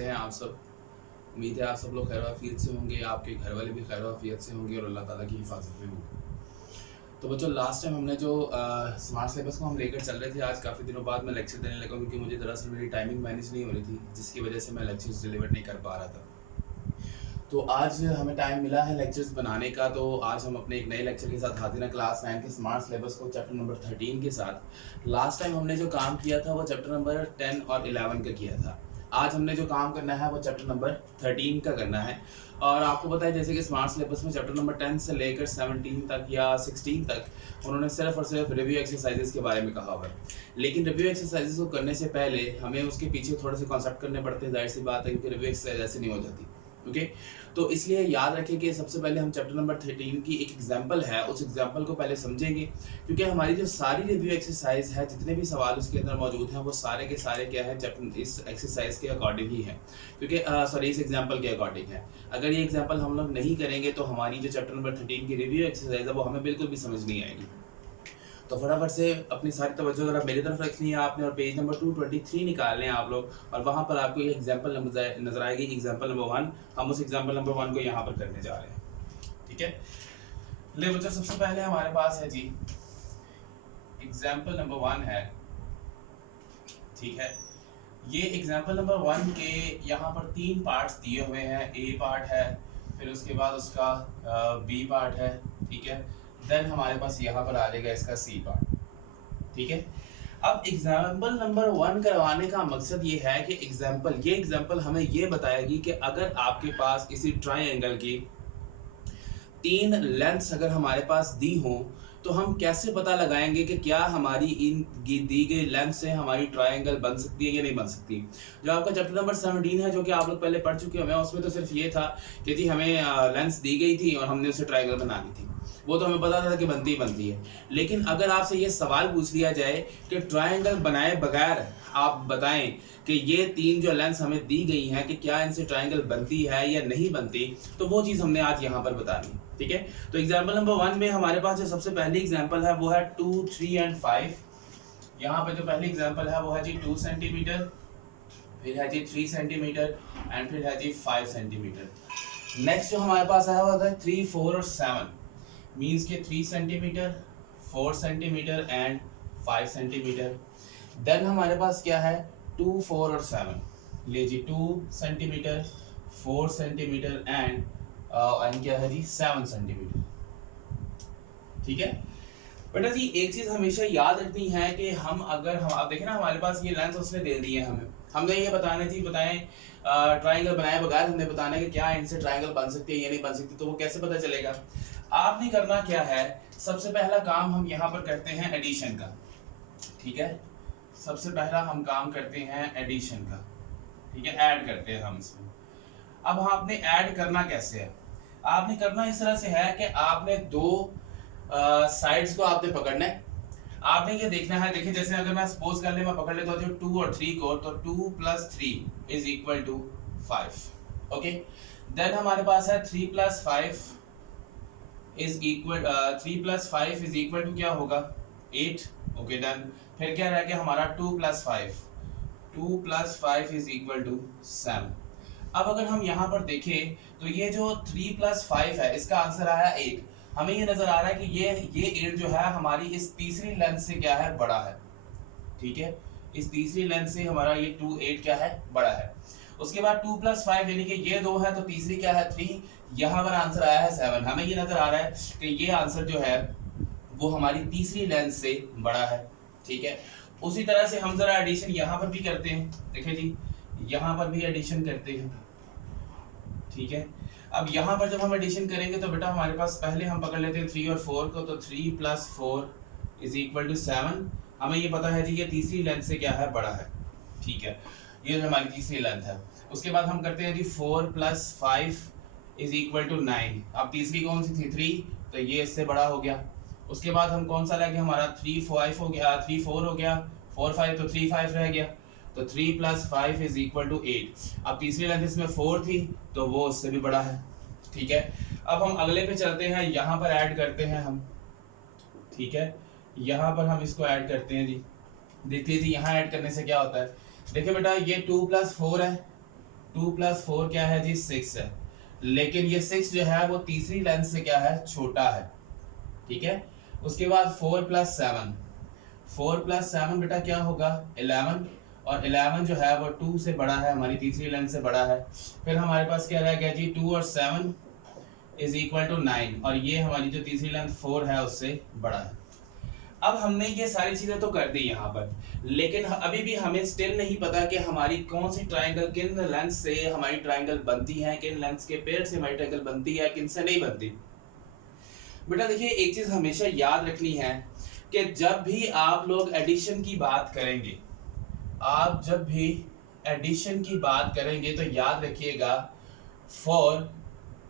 कैसे हैं आप सब। उम्मीद है आप सब लोग खैर वाफियत से होंगे, आपके घर वाले भी खैर वाफियत से होंगे और अल्लाह ताला की हिफाजत में होंगे। तो बच्चों, लास्ट टाइम हमने जो स्मार्ट सिलेबस को हम लेकर चल रहे थे, आज काफ़ी दिनों बाद मैं लेक्चर देने लगा क्योंकि मुझे दरअसल मेरी टाइमिंग मैनेज नहीं हो रही थी, जिसकी वजह से मैं लेक्चर्स डिलीवर नहीं कर पा रहा था। तो आज हमें टाइम मिला है लेक्चर्स बनाने का, तो आज हम अपने एक नए लेक्चर के साथ हाजिर हैं क्लास 9 के स्मार्ट सिलेबस को चैप्टर नंबर 13 के साथ। लास्ट टाइम हमने जो काम किया था वो चैप्टर नंबर 10 और 11 का किया था। आज हमने जो काम करना है वो चैप्टर नंबर 13 का करना है। और आपको पता है जैसे कि स्मार्ट सिलेबस में चैप्टर नंबर 10 से लेकर 17 तक या 16 तक उन्होंने सिर्फ और सिर्फ रिव्यू एक्सरसाइजेस के बारे में कहा हुआ है। लेकिन रिव्यू एक्सरसाइजेस को करने से पहले हमें उसके पीछे थोड़े से कॉन्सेप्ट करने पड़ते हैं, जाहिर सी बात है, क्योंकि रिव्यू एक्सरसाइज ऐसे नहीं हो जाती। ओके, तो इसलिए याद रखें कि सबसे पहले हम चैप्टर नंबर 13 की एक एग्जांपल है, उस एग्जांपल को पहले समझेंगे, क्योंकि हमारी जो सारी रिव्यू एक्सरसाइज है, जितने भी सवाल उसके अंदर मौजूद हैं, वो सारे के सारे क्या है, चैप्टर इस एक्सरसाइज के अकॉर्डिंग ही है, क्योंकि सॉरी इस एग्जांपल के अकॉर्डिंग है। अगर ये एग्जांपल हम लोग नहीं करेंगे तो हमारी जो चैप्टर नंबर 13 की रिव्यू एक्सरसाइज है वो हमें बिल्कुल भी समझ नहीं आएगी। तो फटाफट से अपनी सारी तवज्जो ज़रा मेरी तरफ रखनी है आपने, और पेज नंबर 223 निकालने हैं आप लोग, और वहाँ पर आपको ये एग्जांपल नजर आएगी, एग्जांपल नंबर 1। हम उस एग्जांपल नंबर 1 को यहाँ पर करने जा रहे हैं। ठीक है, ले बच्चों, सबसे पहले हमारे पास है जी एग्जांपल नंबर 1 है। ठीक है, ये एग्जांपल नंबर 1 के यहाँ पर 3 पार्ट्स दिए हुए हैं। ए पार्ट है, फिर उसके बाद उसका बी पार्ट है, ठीक है, देन हमारे पास यहाँ पर आ जाएगा इसका सी पार्ट। ठीक है, अब एग्जाम्पल नंबर 1 करवाने का मकसद ये है कि ये एग्जाम्पल हमें ये बताएगी कि अगर आपके पास किसी ट्राइंगल की 3 लेंथ्स अगर हमारे पास दी हो तो हम कैसे पता लगाएंगे कि क्या हमारी इन दी गई लेंथ से हमारी ट्राइंगल बन सकती है या नहीं बन सकती। जो आपका चैप्टर नंबर 17 है, जो कि आप लोग पहले पढ़ चुके हैं, उसमें तो सिर्फ ये था कि जी हमें लेंथ्स दी गई थी और हमने उसे ट्राइंगल बना दी थी, वो तो हमें पता था कि बनती है। लेकिन अगर आपसे ये सवाल पूछ लिया जाए कि ट्राइंगल बनाए बगैर आप बताएं कि ये 3 जो लेंथ्स हमें दी गई हैं कि क्या इनसे ट्राइंगल बनती है या नहीं बनती, तो वो चीज़ हमने आज यहाँ पर बतानी। ठीक है, तो एग्जाम्पल नंबर 1 में हमारे पास जो सबसे पहली एग्जाम्पल है वो है 2, 3 एंड 5। यहाँ पे जो पहली एग्जाम्पल है वो है जी 2 सेंटीमीटर, फिर है जी 3 सेंटीमीटर एंड फिर है जी 5 सेंटीमीटर। नेक्स्ट जो हमारे पास है वो है 3, 4 और 7, मीन्स के 3 centimetre, 4 centimetre and 5 centimetre. Then हमारे पास क्या है 2, 4 और 7। ले जी 2 सेंटीमीटर, 4 सेंटीमीटर एंड क्या है जी 7 सेंटीमीटर। ठीक है बेटा जी, एक चीज हमेशा याद रखनी है कि हम आप देखें ना, हमारे पास ये लेंथ उसने दे दी है, हमने ये बताना थी, बताएं ट्राइंगल बनाए बगैर हमने बताना है कि क्या इनसे ट्राइंगल बन सकती है या नहीं बन सकती। तो वो कैसे पता चलेगा? आपने करना क्या है, सबसे पहला काम हम यहाँ पर करते हैं एडिशन का। ठीक है, सबसे पहला हम काम करते हैं एडिशन का। ठीक है, ऐड करते हैं हम इसमें। अब आपने ऐड करना कैसे है? आपने करना इस तरह से है कि आपने दो साइड्स को आपने पकड़ना है। आपने ये देखना है, देखिए जैसे अगर मैं सपोज कर ले मैं पकड़ लेता हूँ जो 2 और 3 को, तो 2 + 3 is equal to 5। Okay, then हमारे पास है 3 + 5 is equal 3 + 5 is equal to क्या होगा 8। ओके डन, फिर क्या रह गया हमारा 2 + 5, 2 + 5 इज इक्वल टू 7। अब अगर हम यहाँ पर देखें तो ये जो 3 + 5 है इसका आंसर आया 8। हमें ये नजर आ रहा है कि ये 8 जो है हमारी इस तीसरी लेंथ से क्या है, बड़ा है। ठीक है, इस तीसरी लेंथ से हमारा ये 2, 8 क्या है, बड़ा है। उसके बाद 2 + 5 यानी कि ये 2 है तो तीसरी क्या है 3, यहाँ पर आंसर आया है 7। हमें ये नजर आ रहा है कि ये आंसर जो है वो हमारी तीसरी लेंथ से बड़ा है। ठीक है, उसी तरह से हम जरा एडिशन यहाँ पर भी करते हैं। देखिए जी, यहाँ पर भी एडिशन करते हैं। ठीक है, अब यहाँ पर जब हम एडिशन करेंगे तो बेटा हमारे पास पहले हम पकड़ लेते हैं 3 और 4 को, तो 3 + 4 इज इक्वल टू 7। हमें ये पता है जी ये तीसरी लेंथ से क्या है, बड़ा है। ठीक है, ये जो हमारी तीसरी लेंथ है। उसके बाद हम करते हैं जी 4 + 5 इज इक्वल टू 9। अब तीसरी कौन सी थी 3, तो ये इससे बड़ा हो गया। उसके बाद हम कौन सा रह गया हमारा 3, 5 हो गया, 3, 4 हो गया, 4, 5 तो 3, 5 रह गया, तो 3 + 5 इज इक्वल टू 8। अब तीसरी लेंथ इसमें 4 थी तो वो उससे भी बड़ा है। ठीक है, अब हम अगले पे चलते हैं, यहाँ पर ऐड करते हैं हम। ठीक है, यहाँ पर हम इसको ऐड करते हैं जी। देखिए जी यहाँ ऐड करने से क्या होता है, देखिए बेटा ये 2 + 4 है, 2 + 4 क्या है जी 6 है, लेकिन ये 6 जो है वो तीसरी लेंथ से क्या है छोटा है, ठीक है। उसके बाद 4 + 7, 4 + 7 बेटा क्या होगा 11, और 11 जो है वो 2 से बड़ा है, हमारी तीसरी लेंथ से बड़ा है। फिर हमारे पास क्या रह गया जी 2 और 7 = 9, और ये हमारी जो तीसरी लेंथ 4 है उससे बड़ा है। अब हमने ये सारी चीजें तो कर दी यहाँ पर, लेकिन अभी भी हमें स्टिल नहीं पता कि हमारी कौन सी ट्रायंगल किन लेंथ से हमारी ट्रायंगल बनती है, किन लेंथ के पेयर से हमारी ट्रायंगल बनती है, किन से नहीं बनती। बेटा देखिए एक चीज हमेशा याद रखनी है कि जब भी आप लोग एडिशन की बात करेंगे, आप जब भी एडिशन की बात करेंगे तो याद रखिएगा for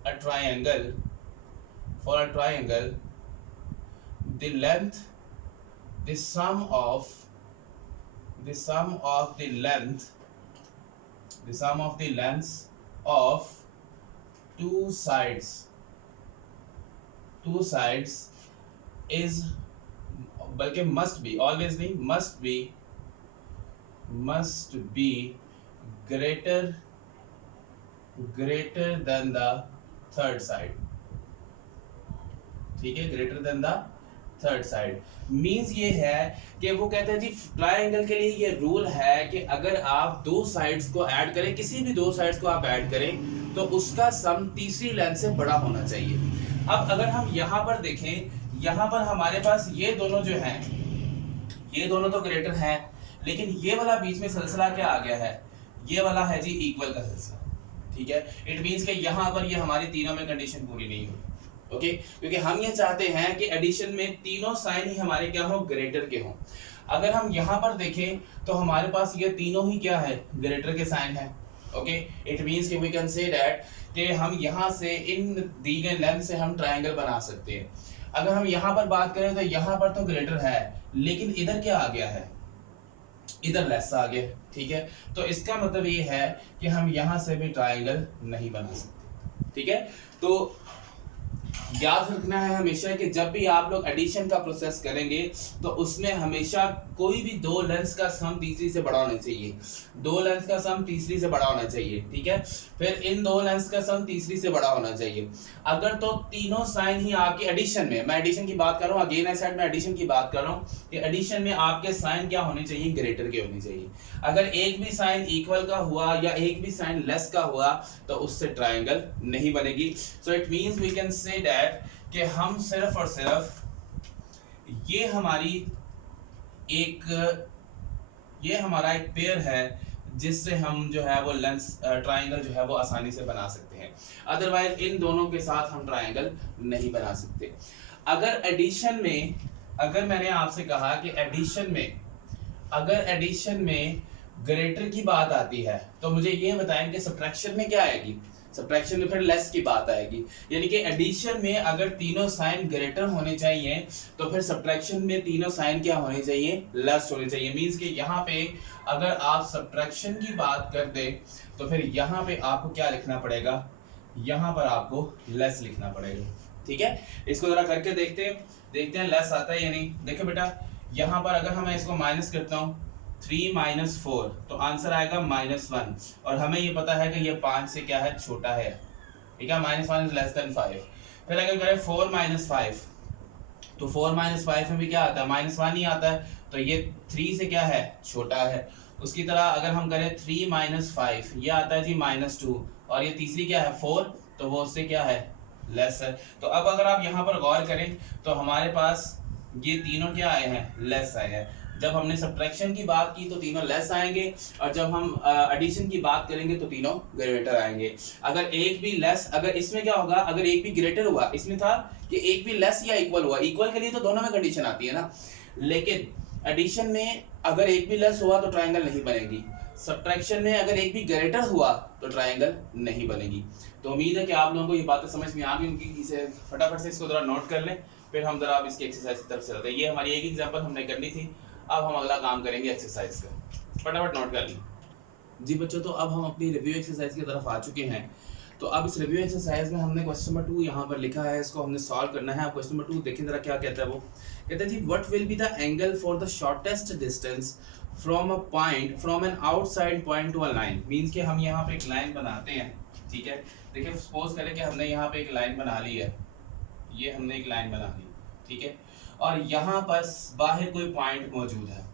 a triangle the length the sum of the lengths of two sides is, बल्कि must be, always नहीं, must be greater than the third side, ठीक है, greater than the third side. Means ये है कि वो कहते हैं जी ट्रायंगल के लिए ये रूल है कि अगर आप दो साइड्स को ऐड करें, किसी भी दो साइड्स को आप ऐड करें तो उसका सम तीसरी लेंथ से बड़ा होना चाहिए। अब अगर हम यहाँ पर देखें, यहाँ पर हमारे पास ये दोनों जो हैं, ये दोनों तो ग्रेटर हैं, लेकिन ये वाला बीच में सिलसिला क्या आ गया है, ये वाला है जी इक्वल का सिलसिला, ठीक है। इट मींस कि यहाँ पर ये हमारी तीनों में कंडीशन पूरी नहीं हुई, ओके क्योंकि हम ये चाहते हैं कि एडिशन में तीनों साइन ही हमारे क्या हो, ग्रेटर के हों। अगर हम यहाँ पर देखें तो हमारे पास ये तीनों ही क्या है, ग्रेटर के साइन है, ओके। इट मींस कि वी कैन से दैट कि हम यहाँ से इन दी गए लेंथ से हम ट्रायंगल बना सकते हैं। अगर हम यहाँ पर बात करें तो यहाँ पर तो ग्रेटर है, लेकिन इधर क्या आ गया है, इधर लेस आ गया, ठीक है। तो इसका मतलब ये है कि हम यहाँ से भी ट्रायंगल नहीं बना सकते, ठीक है। तो याद रखना है हमेशा कि जब भी आप लोग एडिशन का प्रोसेस करेंगे तो उसमें हमेशा कोई भी दो लेंथ्स का सम तीसरी से बड़ा होना चाहिए, दो लेंथ्स का सम तीसरी से बड़ा होना चाहिए, ठीक है। फिर इन दो लेंथ्स का सम तीसरी से बड़ा होना चाहिए। अगर तो तीनों साइन ही आपके एडिशन में, मैं एडिशन की बात कर रहा हूँ, अगेन आई सेड मैं एडिशन की बात कर रहा हूँ कि एडिशन में आपके साइन क्या होने चाहिए, ग्रेटर के होने चाहिए। अगर एक भी साइन इक्वल का हुआ या एक भी साइन लेस का हुआ तो उससे ट्रायंगल नहीं बनेगी। So it means we can say that कि हम सिर्फ और सिर्फ ये हमारा एक पेयर है जिससे हम जो है वो लेंस ट्रायंगल जो है वो आसानी से बना सकते हैं। अदरवाइज इन दोनों के साथ हम ट्रायंगल नहीं बना सकते। अगर एडिशन में, अगर मैंने आपसे कहा कि अगर एडिशन में ग्रेटर की बात आती है तो मुझे ये बताएं कि सब्ट्रैक्शन में क्या आएगी, सब्ट्रैक्शन में फिर लेस की बात आएगी। यानी कि एडिशन में अगर तीनों साइन ग्रेटर होने चाहिए तो फिर सब्ट्रैक्शन में तीनों साइन क्या होने चाहिए, लेस होने चाहिए। मींस कि यहाँ पे अगर आप सब्ट्रैक्शन की बात कर दे तो फिर यहाँ पे आपको क्या लिखना पड़ेगा, यहाँ पर आपको लेस लिखना पड़ेगा, ठीक है। इसको जरा करके देखते हैं लेस आता है या नहीं। देखो बेटा यहाँ पर अगर मैं इसको माइनस करता हूँ 3 - 4 तो आंसर आएगा -1, और हमें ये पता है कि ये 5 से क्या है, छोटा है, ठीक है। -1 इज लेस देन 5। फिर अगर करें 4 - 5 तो 4 - 5 में भी क्या आता है, -1 ही आता है, तो ये 3 से क्या है, छोटा है। उसकी तरह अगर हम करें 3 - 5 ये आता है जी -2, और ये तीसरी क्या है 4, तो वो उससे क्या है, लेस है। तो अब अगर आप यहाँ पर गौर करें तो हमारे पास ये तीनों क्या आए हैं, लेस आए हैं। जब हमने सब्ट्रैक्शन की बात की तो तीनों लेस आएंगे, और जब हम एडिशन की बात करेंगे तो तीनों ग्रेटर आएंगे। अगर एक भी लेस, अगर इसमें क्या होगा, अगर एक भी ग्रेटर हुआ, इसमें था कि एक भी लेस या इक्वल हुआ, इक्वल के लिए तो दोनों में कंडीशन आती है ना, लेकिन एडिशन में अगर एक भी लेस हुआ तो ट्रायंगल नहीं बनेगी, सब्ट्रैक्शन में अगर एक भी ग्रेटर हुआ तो ट्रायंगल नहीं बनेगी। तो उम्मीद है कि आप लोगों को ये बातें समझ में आ गई उनकी, इसे फटाफट से इसको जरा नोट कर लें, फिर हम जरा आप इसकी एक्सरसाइज की तरफ चलते हैं। ये हमारी एक एग्जांपल हमने करनी थी, अब हम अगला काम करेंगे एक्सरसाइज का, फटाफट नोट कर लें जी बच्चों। तो अब हम अपनी रिव्यू एक्सरसाइज की तरफ आ चुके हैं। तो अब इस रिव्यू एक्सरसाइज में हमने क्वेश्चन नंबर 2 यहाँ पर लिखा है, इसको हमने सॉल्व करना है। आप क्वेश्चन नंबर 2 देखें जरा क्या कहता है। वो कहता है जी what will be the angle for the shortest distance from a point from an outside point to a line. Means कि हम यहाँ पे एक लाइन बनाते हैं, ठीक है। देखिए सपोज करें कि हमने यहाँ पे एक लाइन बना ली है, ये हमने एक लाइन बना ली, ठीक है, और यहाँ पर बाहर कोई पॉइंट मौजूद है,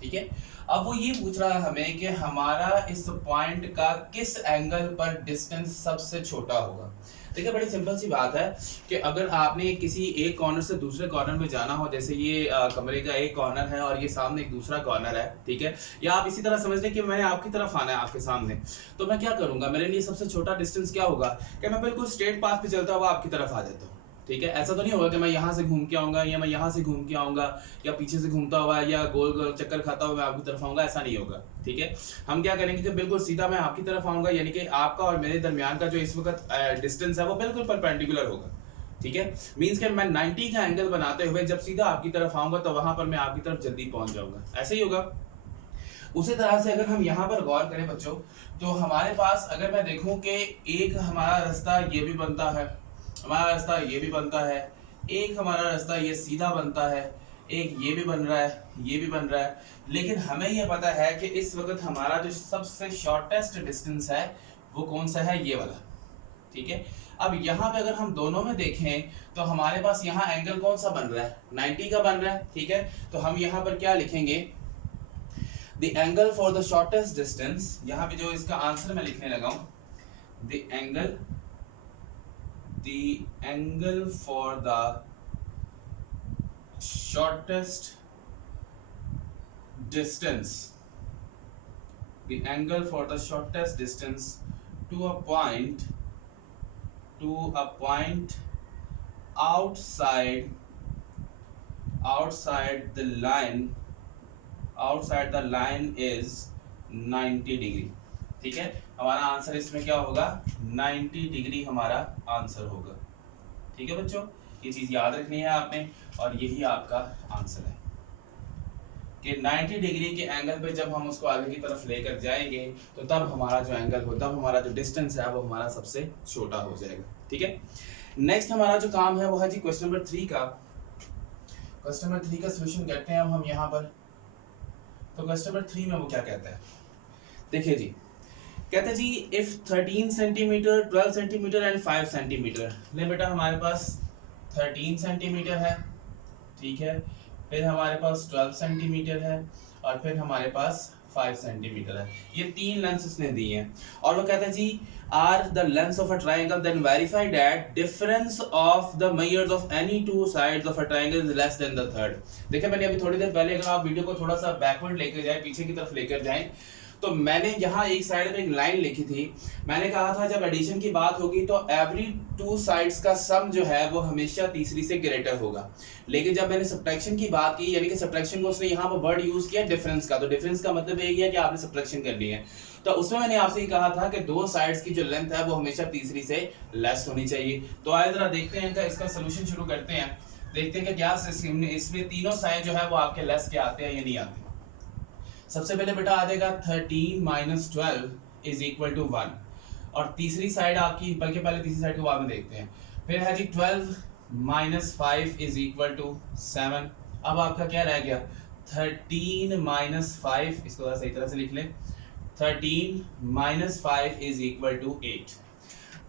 ठीक है। अब वो ये पूछ रहा है हमें कि हमारा इस पॉइंट का किस एंगल पर डिस्टेंस सबसे छोटा होगा। देखिए बड़ी सिंपल सी बात है कि अगर आपने किसी एक कॉर्नर से दूसरे कॉर्नर में जाना हो, जैसे ये कमरे का एक कॉर्नर है और ये सामने एक दूसरा कॉर्नर है, ठीक है, या आप इसी तरह समझ लें कि मैंने आपकी तरफ आना है आपके सामने, तो मैं क्या करूंगा, मेरे लिए सबसे छोटा डिस्टेंस क्या होगा कि मैं बिल्कुल स्ट्रेट पाथ पे चलता हुआ आपकी तरफ आ जाता हूँ, ठीक है। ऐसा तो नहीं होगा कि मैं यहाँ से घूम के आऊंगा या मैं यहाँ से घूम के आऊंगा या पीछे से घूमता हुआ या गोल गोल चक्कर खाता हुआ मैं आपकी तरफ आऊंगा, ऐसा नहीं होगा, ठीक है। हम क्या करेंगे कि बिल्कुल सीधा मैं आपकी तरफ आऊंगा, यानी कि आपका और मेरे दरमियान का जो इस वक्त डिस्टेंस है वो बिल्कुल परपेंडिकुलर होगा, ठीक है। मींस कि मैं 90 का एंगल बनाते हुए जब सीधा आपकी तरफ आऊंगा तो वहां पर मैं आपकी तरफ जल्दी पहुंच जाऊंगा, ऐसे ही होगा। उसी तरह से अगर हम यहाँ पर गौर करें बच्चों, तो हमारे पास अगर मैं देखूं कि एक हमारा रास्ता ये भी बनता है, हमारा रास्ता ये भी बनता है, एक हमारा रास्ता ये सीधा बनता है, एक ये भी बन रहा है, ये भी बन रहा है, लेकिन हमें ये पता है कि इस वक्त हमारा जो सबसे शॉर्टेस्ट डिस्टेंस है वो कौन सा है, ये वाला, ठीक है। अब यहाँ पे अगर हम दोनों में देखें तो हमारे पास यहाँ एंगल कौन सा बन रहा है, 90 का बन रहा है, ठीक है। तो हम यहाँ पर क्या लिखेंगे, the angle for the shortest distance, यहाँ पे जो इसका आंसर मैं लिखने लगा हूँ, the angle for the shortest distance, the angle for the shortest distance to a point outside the line is 90 degree, ठीक है। हमारा आंसर इसमें क्या होगा, 90 डिग्री हमारा आंसर होगा, ठीक है बच्चों। ये चीज याद रखनी है आपने और यही आपका आंसर है कि 90 डिग्री के एंगल पे जब हम उसको आगे की तरफ लेकर जाएंगे तो तब हमारा जो एंगल हो, तब हमारा जो डिस्टेंस है वो हमारा सबसे छोटा हो जाएगा, ठीक है। नेक्स्ट हमारा जो काम है वो है जी क्वेश्चन नंबर 3 का। क्वेश्चन नंबर 3 का सॉल्यूशन करते हैं हम यहाँ पर। तो क्वेश्चन नंबर 3 में वो क्या कहता है, देखिए जी, कहते हैं जी if 13 centimetre 12 centimetre and 5 centimetre, ले बेटा हमारे पास 13 सेंटीमीटर है, ठीक है, फिर हमारे पास 12 सेंटीमीटर है और फिर हमारे पास 5 सेंटीमीटर है। ये तीन लेंस उसने दी हैं और वो कहता है जी are the lengths of a triangle then verify that difference of the measures of any two sides of a triangle is less than the third. देखिए मैंने अभी थोड़ी देर पहले, अगर आप वीडियो को थोड़ा सा बैकवर्ड लेकर जाए, पीछे की तरफ लेकर जाएं, तो मैंने यहाँ एक साइड पे एक लाइन लिखी थी, मैंने कहा था जब एडिशन की बात होगी तो एवरी टू साइड्स का सम जो है वो हमेशा तीसरी से ग्रेटर होगा। लेकिन जब मैंने सब्ट्रैक्शन की बात की, यानी कि सब्ट्रैक्शन को उसने यहाँ पर वर्ड यूज किया डिफरेंस का, तो डिफरेंस का मतलब यही है कि आपने सब्ट्रैक्शन करनी है। तो उसमें मैंने आपसे कहा था कि दो साइड्स की जो लेंथ है वो हमेशा तीसरी से लेस होनी चाहिए। तो आइए जरा देखते हैं कि इसका सोल्यूशन शुरू करते हैं, देखते हैं कि क्या इसमें तीनों साइड जो है वो आपके लेस के आते हैं या नहीं आते। सबसे पहले बेटा आ जाएगा 13 माइनस 12 इज इक्वल टू 1, और तीसरी साइड आपकी, बल्कि पहले तीसरी साइड को बाद में देखते हैं। फिर है जी 12 माइनस 5 इज इक्वल टू 7। अब आपका क्या रह गया, 13 माइनस 5, इसको थोड़ा सही तरह से लिख लें, 13 माइनस 5 इज इक्वल टू 8।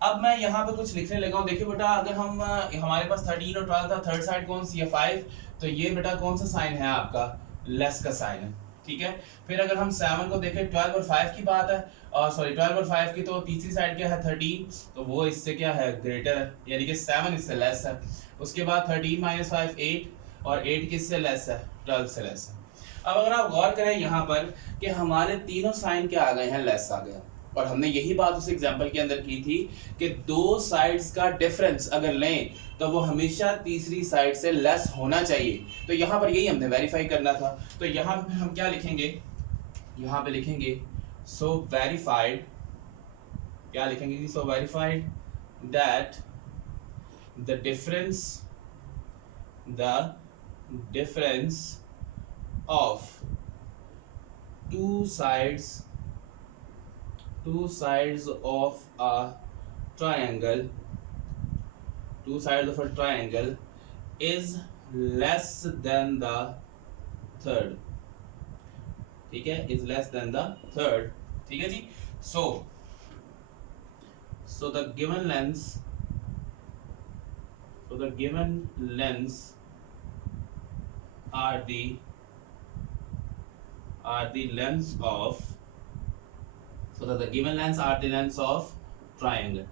अब मैं यहाँ पे कुछ लिखने लगा हूँ। देखिए बेटा अगर हम हमारे पास 13 और 12 था, थर्ड साइड कौन सी है 5, तो ये बेटा कौन सा साइन है आपका, लेस का साइन है, ठीक है। फिर अगर हम 7 को देखें, 12 और 5 की बात है, और सॉरी 12 और 5 की, तो तीसरी साइड क्या है 13, तो वो इससे क्या है ग्रेटर है, यानी कि 7 इससे लेस है। उसके बाद 13 माइनस 5 8, और 8 किससे लेस है, 12 से लेस है। अब अगर आप गौर करें यहाँ पर कि हमारे तीनों साइन क्या आ गए हैं, लेस आ गया, और हमने यही बात उस एग्जाम्पल के अंदर की थी कि दो साइड्स का डिफरेंस अगर लें तो वो हमेशा तीसरी साइड से लेस होना चाहिए। तो यहाँ पर यही हमने वेरीफाई करना था। तो यहाँ पे हम क्या लिखेंगे, यहाँ पे लिखेंगे सो वेरीफाइड, क्या लिखेंगे जी, so verified that the difference of two sides of a triangle, two sides of a triangle is less than the third, ठीक है, is less than the third, ठीक है जी. So the given lengths, are the lengths of, so that the given lengths are the lengths of triangle,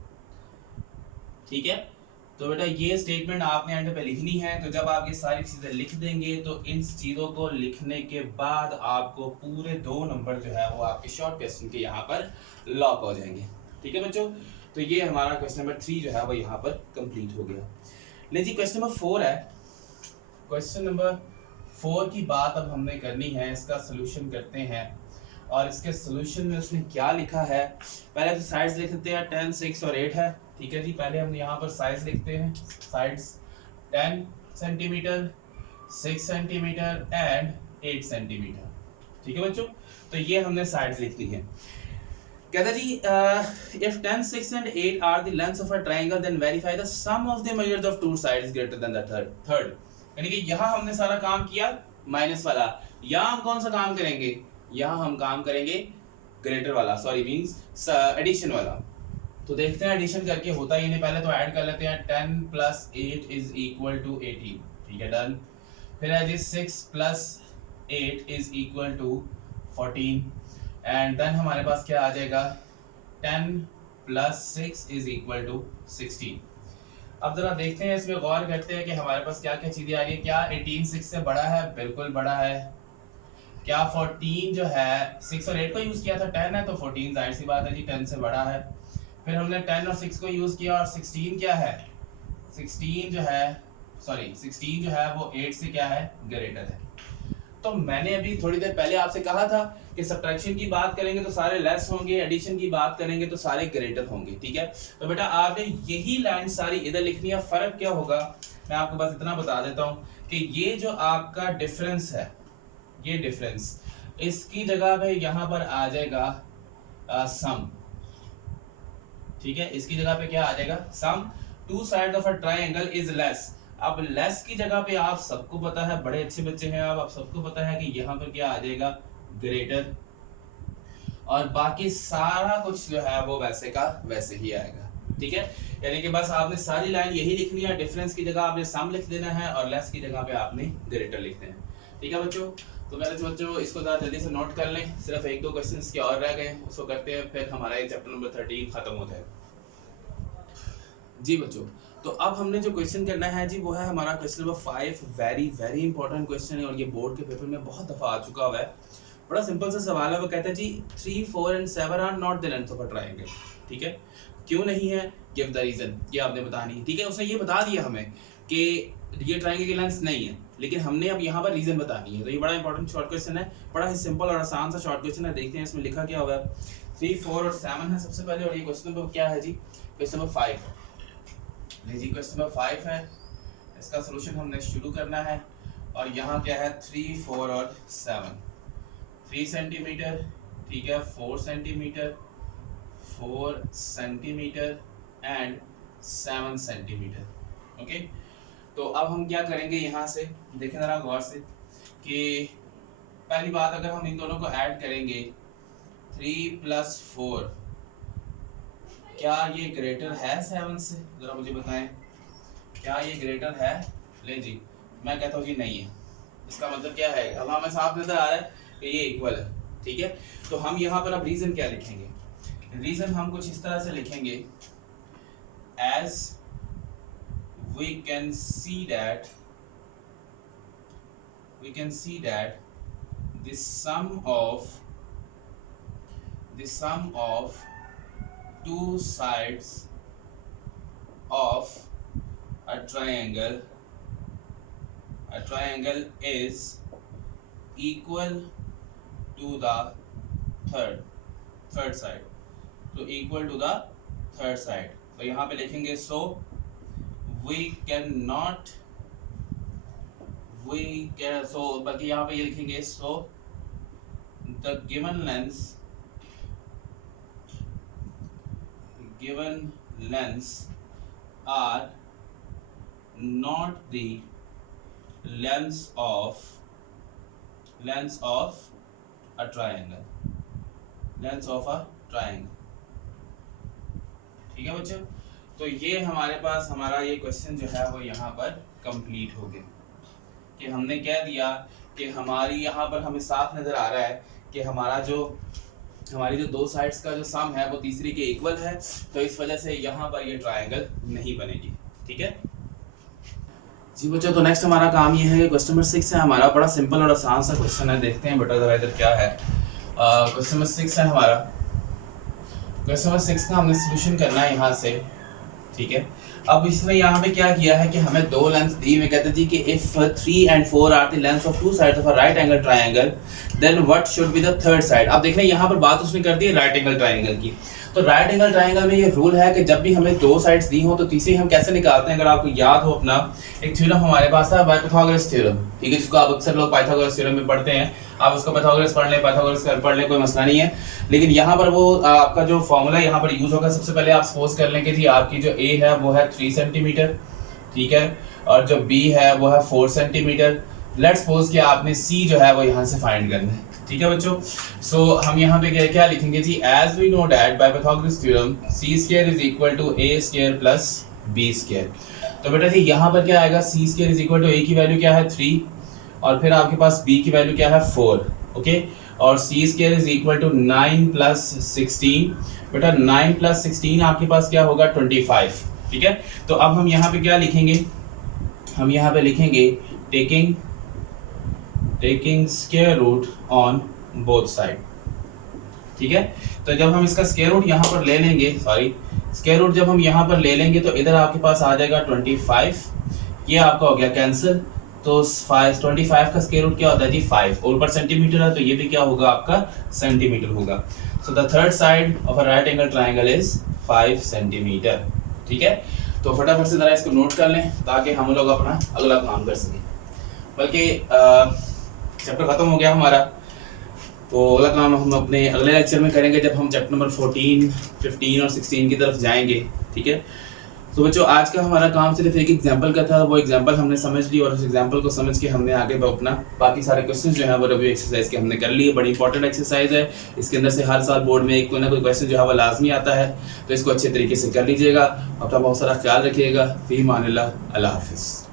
ठीक है. तो बेटा ये statement आपने एंड पे लिखनी है. तो जब आप ये सारी चीजें लिख देंगे तो इन चीजों को लिखने के बाद आपको पूरे 2 नंबर जो है वो आपके शॉर्ट क्वेश्चन के यहाँ पर लॉक हो जाएंगे, ठीक है बच्चों. तो ये हमारा क्वेश्चन नंबर 3 जो है वो यहाँ पर कंप्लीट हो गया. ले जी क्वेश्चन नंबर 4 है. क्वेश्चन नंबर 4 की बात अब हमने करनी है. इसका सोल्यूशन करते हैं. और इसके सोल्यूशन में उसने क्या लिखा है, पहले तो साइड्स लिख लेते हैं. 10, 6 और 8 है, ठीक है जी. पहले हम यहाँ पर साइड्स लिखते हैं. Sides 10 centimetre, 6 centimetre and 8 centimetre, ठीक है बच्चों. तो ये हमने साइड्स लिखनी है. कहता जी if 10, 6 and 8 are the lengths of a triangle then verify the sum of the measures of two sides greater than the third. यानी कि यहाँ हमने सारा काम किया माइनस वाला. यहाँ हम कौन सा काम करेंगे, यहाँ हम काम करेंगे ग्रेटर वाला, सॉरी मींस एडिशन वाला. तो देखते हैं एडिशन करके होता ही नहीं. पहले तो ऐड कर लेते हैं. 10 + 8 इज इक्वल टू 18, ठीक है, डन. फिर है जी 6 + 8 is equal to 14 and then हमारे पास क्या आ जाएगा, 10 + 6 इज इक्वल टू 16. अब जरा देखते हैं, इसमें गौर करते हैं कि हमारे पास क्या क्या चीजें आ रही है. क्या 18 6 से बड़ा है, बिल्कुल बड़ा है. क्या 14 जो है 6 और 8 को यूज किया था, 10 है तो 14 जाहिर सी बात है जी 10 से बड़ा है. फिर हमने 10 और 6 को यूज किया और 16 क्या है, 16 जो है वो 8 से क्या है, ग्रेटर है. तो मैंने अभी थोड़ी देर पहले आपसे कहा था कि सब्ट्रैक्शन की बात करेंगे तो सारे लेस होंगे, एडिशन की बात करेंगे तो सारे ग्रेटर होंगे, ठीक है. तो बेटा आपने यही लाइन सारी इधर लिखनी है. फर्क क्या होगा, मैं आपको बस इतना बता देता हूँ कि ये जो आपका डिफरेंस है, ये डिफरेंस इसकी जगह पे यहाँ पर आ जाएगा सम, ठीक है. इसकी जगह पे क्या आ जाएगा, sum. Two side of a triangle is less. अब लेस की जगह पे आप सबको पता है, बड़े अच्छे बच्चे हैं आप सबको पता है कि यहाँ पर क्या आ जाएगा, ग्रेटर. और बाकी सारा कुछ जो है वो वैसे का वैसे ही आएगा, ठीक है. यानी कि बस आपने सारी लाइन यही लिखनी है. डिफरेंस की जगह आपने सम लिख देना है और लेस की जगह पे आपने ग्रेटर लिख देना है, ठीक है बच्चों. तो मेरे बच्चों इसको ज़रा जल्दी से नोट कर लें. सिर्फ 1-2 क्वेश्चंस के और रह गए, उसको करते हैं, फिर हमारा ये चैप्टर नंबर 13 खत्म हो जाएगा जी बच्चों. तो अब हमने जो क्वेश्चन करना है जी वो है हमारा question number 5. Very very important question है और ये बोर्ड के पेपर में बहुत दफ़ा आ चुका हुआ है. बड़ा सिंपल सा सवाल है. वो कहता है जी 3, 4 and 7 are not the length of a triangle, ठीक है. क्यों नहीं है, गिव द रीज़न, ये आपने बतानी है, ठीक है. उसने ये बता दिया हमें कि ये ट्राइंगल की लेंथ नहीं है, लेकिन हमने अब यहाँ पर रीज़न बतानी है. तो ये बड़ा इंपॉर्टेंट शॉर्ट क्वेश्चन है, बड़ा ही सिंपल और आसान सा शॉर्ट क्वेश्चन है. देखते हैं इसमें लिखा क्या हुआ है. 3, 4 और 7 है सबसे पहले. और ये क्वेश्चन नंबर क्या है जी, क्वेश्चन नंबर 5 है. जी क्वेश्चन नंबर 5 है, इसका सोल्यूशन हमने शुरू करना है. और यहाँ क्या है, 3, 4 और 7. 3 सेंटीमीटर, ठीक है, 4 centimetre, 4 centimetre and 7 centimetre, okay. तो अब हम क्या करेंगे, यहाँ से देखें जरा गौर से कि पहली बात अगर हम इन दोनों को ऐड करेंगे 3 + 4, क्या ये ग्रेटर है 7 से, जरा मुझे बताएं, क्या ये ग्रेटर है. ले जी मैं कहता हूँ जी नहीं है. इसका मतलब क्या है, अब हमें साफ नजर आ रहा है कि ये इक्वल है, ठीक है. तो हम यहाँ पर अब रीजन क्या लिखेंगे, रीजन हम कुछ इस तरह से लिखेंगे, as we can see that the sum of two sides of a triangle is equal to the third side. तो equal to the third side. तो यहाँ पे लिखेंगे so बल्कि यहाँ पे ये लिखेंगे so the given lengths are not the lengths of a triangle. Lengths of a triangle. ठीक है बच्चों, तो ये हमारे पास हमारा ये क्वेश्चन जो है वो यहाँ पर कंप्लीट हो गया कि हमने कह दिया कि हमारी यहाँ पर हमें साफ नजर आ रहा है कि हमारी जो दो साइड्स का जो सम है वो तीसरी के इक्वल है, तो इस वजह से यहाँ पर ये ट्रायंगल नहीं बनेगी। ठीक है जी बच्चों, तो नेक्स्ट हमारा काम ये है, क्वेश्चन नंबर 6 है हमारा, बड़ा सिंपल और आसान सा क्वेश्चन है। देखते हैं बेटा जरा इधर क्या है। क्वेश्चन नंबर 6 है हमारा। क्वेश्चन नंबर 6 का हमने सोल्यूशन करना है यहाँ से। ठीक है, अब इसमें यहाँ पे क्या किया है कि हमें दो लेंथ दी हुई, कहते जी कि if 3 and 4 are the lengths of two sides of a right angle triangle then what should be the third side. अब देख लें यहाँ पर बात उसने कर दी है राइट एंगल ट्रायंगल की। तो राइट एंगल ट्रायंगल में ये रूल है कि जब भी हमें दो साइड्स दी हो तो तीसरी हम कैसे निकालते हैं। अगर आपको याद हो अपना एक थ्योरम हमारे पास था, पाइथागोरस थ्योरम। ठीक है, जिसको आप अक्सर लोग पाइथागोरस थ्योरम में पढ़ते हैं, आप उसको पाइथागोरस पढ़ लें, पाइथागोरस पढ़ लें, कोई मसला नहीं है। लेकिन यहाँ पर वो आपका जो फॉर्मूला यहाँ पर यूज होगा, सबसे पहले आप सपोज कर लें कि जी आपकी जो ए है वो है 3 सेंटीमीटर, ठीक है, और जो बी है वो है 4 सेंटीमीटर। लेट्स सपोज कि आपने सी जो है वो यहाँ से फाइंड करना है। ठीक है बच्चों, सो हम यहाँ पे क्या लिखेंगे जी, as we know that by Pythagoras theorem C square is equal to A square plus B square. तो बेटा जी यहाँ पर क्या आएगा, C square is equal to A की वैल्यू क्या है 3 और फिर आपके पास बी की वैल्यू क्या है 4, ओके, और C square is equal to 9 plus 16। बेटा 9 प्लस 16 आपके पास क्या होगा 25। ठीक है, तो अब हम यहाँ पे क्या लिखेंगे, हम यहाँ पे लिखेंगे taking square root on both side. ठीक है, तो जब हम इसका स्क्वायर रूट यहाँ पर ले लेंगे, स्क्वायर रूट जब हम यहाँ पर ले लेंगे तो इधर आपके पास आ जाएगा 25, ये आपका हो गया कैंसिल। तो 25 का स्क्वायर रूट क्या होता है जी 5, और ऊपर सेंटीमीटर है तो ये भी क्या होगा आपका सेंटीमीटर होगा। So the third side of a right angle triangle is 5 centimetre. ठीक है, तो फटाफट से जरा इसको नोट कर लें ताकि हम लोग अपना अगला काम कर सकें। बल्कि चैप्टर खत्म हो गया हमारा, तो अगला काम हम अपने अगले लेक्चर में करेंगे जब हम चैप्टर नंबर 14, 15 और 16 की तरफ जाएंगे। ठीक है, तो बच्चों आज का हमारा काम सिर्फ एक एग्जांपल का था, वो एग्जांपल हमने समझ ली और उस एग्जांपल को समझ के हमने आगे अपना बाकी सारे क्वेश्चन जो है वो रिव्यू एक्सरसाइज के हमने कर लिए। बड़ी इंपॉर्टेंट एक्सरसाइज है, इसके अंदर से हर साल बोर्ड में एक कोई ना कोई क्वेश्चन जो है वो लाजमी आता है, तो इसको अच्छे तरीके से कर लीजिएगा। अपना बहुत सारा ख्याल रखिएगा। फी मानिल्लाह, अल्लाह हाफिज़।